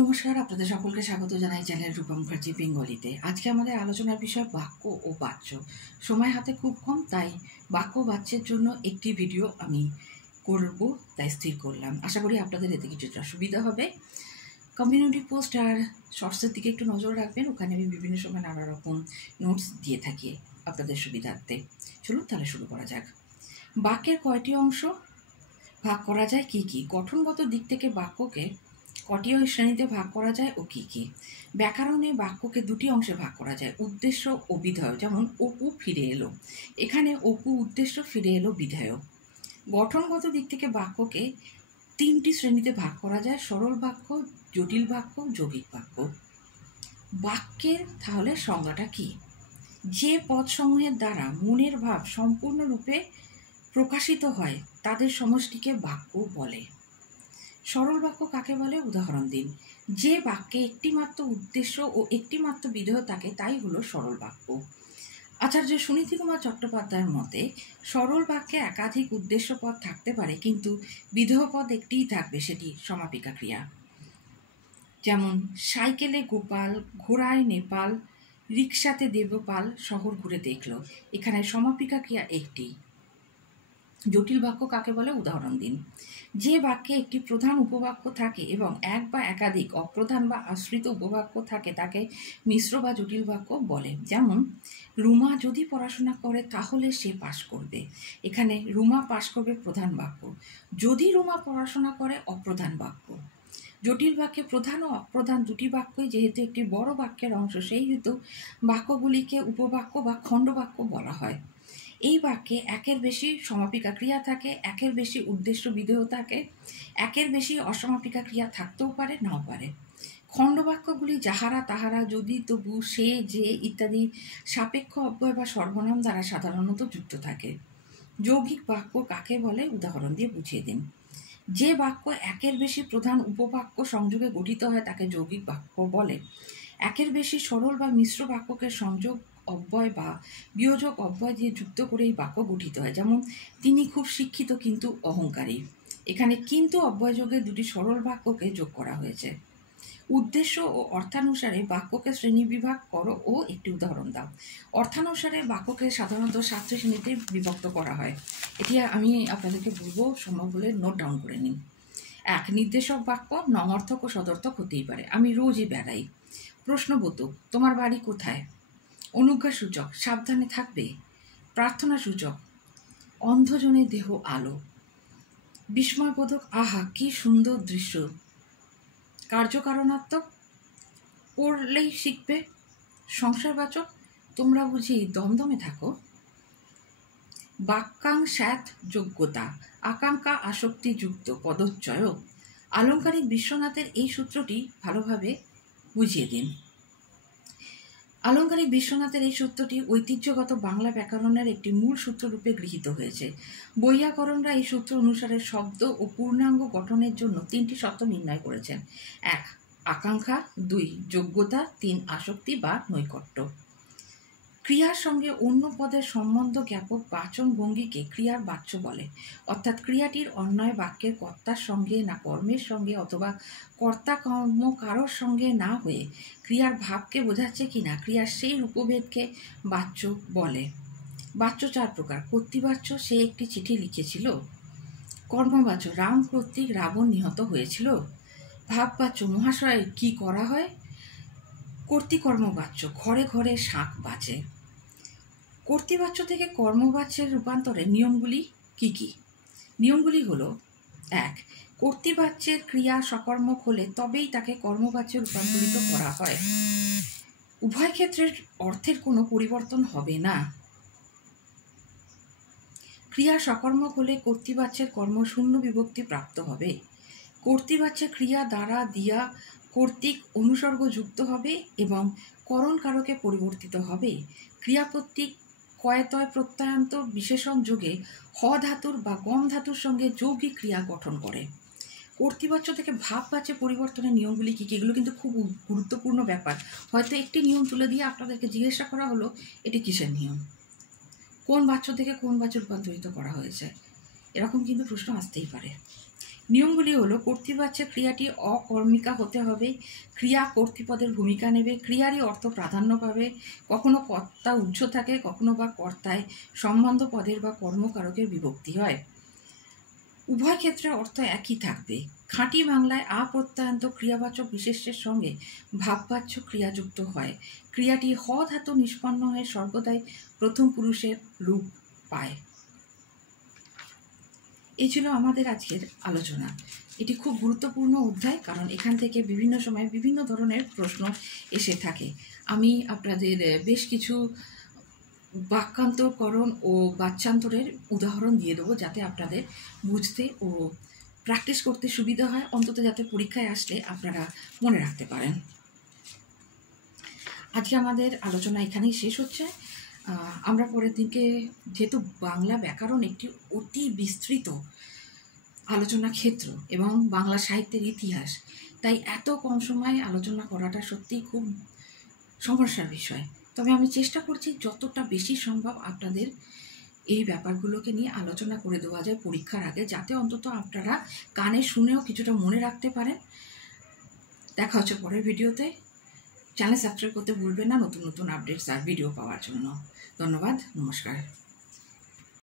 নমস্কার, আপনাদের সকলকে স্বাগত জানাই চ্যানেল রূপা মুখার্জি বেঙ্গলিতে। আজকে আমাদের আলোচনার বিষয় বাক্য ও বাচ্য। সময় হাতে খুব কম, তাই বাক্য বাচ্যের জন্য একটি ভিডিও আমি করব, তাই স্থির করলাম। আশা করি আপনাদের এতে কিছুটা সুবিধা হবে। কমিউনিটি পোস্ট আর শর্টসের দিকে একটু নজর রাখবেন, ওখানে আমি বিভিন্ন সময় নানা রকম নোটস দিয়ে থাকি আপনাদের সুবিধার্থে। চলুন তাহলে শুরু করা যাক। বাক্যের কয়টি অংশ ভাগ করা যায়, কি কি? গঠনগত দিক থেকে বাক্যকে কটি শ্রেণীতে ভাগ করা যায় ও কি কি? ব্যাকরণে বাক্যকে দুটি অংশে ভাগ করা যায়, উদ্দেশ্য ও বিধেয়। যেমন অপু ফিরে এলো, এখানে অপু উদ্দেশ্য, ফিরে এলো বিধেয়। গঠনগত দিক থেকে বাক্যকে তিনটি শ্রেণীতে ভাগ করা যায়, সরল বাক্য, জটিল বাক্য, যৌগিক বাক্য। বাক্যের তাহলে সংজ্ঞাটা কি? যে পদসমূহের দ্বারা মনের ভাব সম্পূর্ণরূপে প্রকাশিত হয় তাদের সমষ্টিকে বাক্য বলে। সরল বাক্য কাকে বলে? উদাহরণ দিন। যে বাক্যে একটিমাত্র উদ্দেশ্য ও একটিমাত্র বিধেয় থাকে তাই হলো সরল বাক্য। আচার্য সুনীতি কুমার চট্টোপাধ্যায়ের মতে সরল বাক্যে একাধিক উদ্দেশ্য পদ থাকতে পারে, কিন্তু বিধেয় পদ একটিই থাকবে, সেটি সমাপিকা ক্রিয়া। যেমন সাইকেলে গোপাল, ঘোড়ায় নেপাল, রিকশাতে দেবপাল শহর ঘুরে দেখল, এখানে সমাপিকা ক্রিয়া একটি। জটিল বাক্য কাকে বলে? উদাহরণ দিন। যে বাক্যে একটি প্রধান উপবাক্য থাকে এবং এক বা একাধিক অপ্রধান বা আশ্রিত উপবাক্য থাকে তাকে মিশ্র বা জটিল বাক্য বলে। যেমন রুমা যদি পড়াশোনা করে তাহলে সে পাশ করবে, এখানে রুমা পাশ করবে প্রধান বাক্য, যদি রুমা পড়াশোনা করে অপ্রধান বাক্য। জটিল বাক্যে প্রধান ও অপ্রধান দুটি বাক্যই যেহেতু একটি বড় বাক্যের অংশ, সেই হেতু বাক্যগুলিকে উপবাক্য বা খণ্ডবাক্য বলা হয়। এই বাক্যে একের বেশি সমাপিকা ক্রিয়া থাকে, একের বেশি উদ্দেশ্য বিধেয় থাকে, একের বেশি অসমাপিকা ক্রিয়া থাকতেও পারে, নাও পারে। খণ্ডবাক্যগুলি যাহারা, তাহারা, যদি, তবু, সে, যে ইত্যাদি সাপেক্ষ অব্যয় বা সর্বনাম দ্বারা সাধারণত যুক্ত থাকে। যৌগিক বাক্য কাকে বলে? উদাহরণ দিয়ে বুঝিয়ে দিন। যে বাক্য একের বেশি প্রধান উপবাক্য সংযোগে গঠিত হয় তাকে যৌগিক বাক্য বলে। একের বেশি সরল বা মিশ্র বাক্যকে সংযোগ অব্যয় বা বিয়োজক অব্যয় দিয়ে যুক্ত করে এই বাক্য গঠিত হয়। যেমন তিনি খুব শিক্ষিত কিন্তু অহংকারী, এখানে কিন্তু অব্যয়যোগে দুটি সরল বাক্যকে যোগ করা হয়েছে। উদ্দেশ্য ও অর্থানুসারে বাক্যকে শ্রেণীবিভাগ করো ও একটি উদাহরণ দাও। অর্থানুসারে বাক্যকে সাধারণত 7টি শ্রেণীতে বিভক্ত করা হয়। এটি আমি আপনাদেরকে বলবো, সম্ভব হলে নোট ডাউন করে নিন। 1. নির্দেশক বাক্য, নঙর্থক ও সদর্থক হতেই পারে। আমি রোজই বেড়াই। প্রশ্নবোধক, তোমার বাড়ি কোথায়? অনুজ্ঞাসূচক, সাবধানে থাকবে। প্রার্থনাসূচক, অন্ধজনের দেহ আলো। বিস্ময়বোধক, আহা কি সুন্দর দৃশ্য। কার্যকারণাত্মক, পড়লেই শিখবে। সংশয়বাচক, তোমরা বুঝি দমদমে থাকো। বাক্যাংশাৎ, যোগ্যতা, আকাঙ্ক্ষা, আসক্তি যুক্ত পদচ্চয়। আলংকারিক বিশ্বনাথের এই সূত্রটি ভালোভাবে বুঝিয়ে দিন। আলংকারিক বিশ্বনাথের এই সূত্রটি ঐতিহ্যগত বাংলা ব্যাকরণের একটি মূল সূত্ররূপে গৃহীত হয়েছে। বৈয়াকরণরা এই সূত্র অনুসারে শব্দ ও পূর্ণাঙ্গ গঠনের জন্য 3টি শর্ত নির্ণয় করেছেন। 1. আকাঙ্ক্ষা, 2. যোগ্যতা, 3. আসক্তি বা নৈকট্য। ক্রিয়ার সঙ্গে অন্য পদের সম্বন্ধ জ্ঞাপক বাচন ভঙ্গিকে ক্রিয়ার বাচ্য বলে, অর্থাৎ ক্রিয়াটির অন্বয় বাক্যের কর্তার সঙ্গে না কর্মের সঙ্গে অথবা কর্তা কর্ম কারোর সঙ্গে না হয়ে ক্রিয়ার ভাবকে বোঝাচ্ছে কিনা ক্রিয়ার সেই রূপভেদকে বাচ্য বলে। বাচ্য 4 প্রকার। কর্তৃবাচ্য, সে একটি চিঠি লিখেছিল। কর্মবাচ্য, রাম কর্তৃক রাবণ নিহত হয়েছিল। ভাববাচ্য, মহাশয় কি করা হয়? কর্তৃকর্মবাচ্য, ঘরে ঘরে শাঁখ বাজে। কর্তৃবাচ্য থেকে কর্মবাচ্যের রূপান্তরের নিয়মগুলি কি কি? নিয়মগুলি হলো: 1. কর্তৃবাচ্যের ক্রিয়া সকর্মক হলে তবেই তাকে কর্মবাচ্যে রূপান্তরিত করা হয়। উভয় ক্ষেত্রের অর্থের কোনো পরিবর্তন হবে না। ক্রিয়া সকর্মক হলে কর্তৃবাচ্যের কর্ম শূন্য বিভক্তি প্রাপ্ত হবে। কর্তৃবাচ্যের ক্রিয়া দ্বারা দিয়া কর্তৃক অনুসর্গ যুক্ত হবে এবং করণ কারকে পরিবর্তিত হবে। ক্রিয়াপ্রতীক কয়তয় প্রত্যয়ান্ত বিশেষণ যোগে হ ধাতুর বা গম ধাতুর সঙ্গে যৌগিক ক্রিয়া গঠন করে। কর্তৃবাচ্য থেকে ভাববাচ্যে পরিবর্তনের নিয়মগুলি কী কী? এগুলো কিন্তু খুব গুরুত্বপূর্ণ ব্যাপার। হয়তো একটি নিয়ম তুলে দিয়ে আপনাদেরকে জিজ্ঞাসা করা হলো এটি কিসের নিয়ম, কোন বাচ্য থেকে কোন বাচ্য রূপান্তরিত করা হয়েছে, এরকম কিন্তু প্রশ্ন আসতেই পারে। নিয়মগুলি হলো কর্তৃবাচ্যের ক্রিয়াটি অকর্মিকা হতে হবে, ক্রিয়া কর্তৃপদের ভূমিকা নেবে, ক্রিয়ারই অর্থ প্রাধান্য পাবে, কখনো কর্তা উহ্য থাকে, কখনো বা কর্তায় সম্বন্ধ পদের বা কর্মকারকের বিভক্তি হয়। উভয় ক্ষেত্রে অর্থ একই থাকবে। খাঁটি বাংলায় আপ্রত্যয়ন্ত ক্রিয়াবাচক বিশেষ্যের সঙ্গে ভাববাচ্য ক্রিয়াযুক্ত হয়। ক্রিয়াটি হ ধাতু নিষ্পন্ন হয়ে সর্বদাই প্রথম পুরুষের রূপ পায়। এই ছিল আমাদের আজকের আলোচনা। এটি খুব গুরুত্বপূর্ণ অধ্যায়, কারণ এখান থেকে বিভিন্ন সময় বিভিন্ন ধরনের প্রশ্ন এসে থাকে। আমি আপনাদের বেশ কিছু বাক্যান্তরকরণ ও বাচ্যান্তরের উদাহরণ দিয়ে দেবো, যাতে আপনাদের বুঝতে ও প্র্যাকটিস করতে সুবিধা হয়, অন্তত যাতে পরীক্ষায় আসলে আপনারা মনে রাখতে পারেন। আজকে আমাদের আলোচনা এখানেই শেষ হচ্ছে। আমরা পরের দিনকে, যেহেতু বাংলা ব্যাকরণ একটি অতি বিস্তৃত আলোচনা ক্ষেত্র এবং বাংলা সাহিত্যের ইতিহাস, তাই এত কম সময়ে আলোচনা করাটা সত্যিই খুব সমস্যার বিষয়। তবে আমি চেষ্টা করছি যতটা বেশি সম্ভব আপনাদের এই ব্যাপারগুলোকে নিয়ে আলোচনা করে দেওয়া যায় পরীক্ষার আগে, যাতে অন্তত আপনারা কানে শুনেও কিছুটা মনে রাখতে পারেন। দেখা হচ্ছে পরের ভিডিওতে। চ্যানেল সাবস্ক্রাইব করতে ভুলবেন না নতুন নতুন আপডেটস আর ভিডিও পাওয়ার জন্য। ধন্যবাদ, নমস্কার।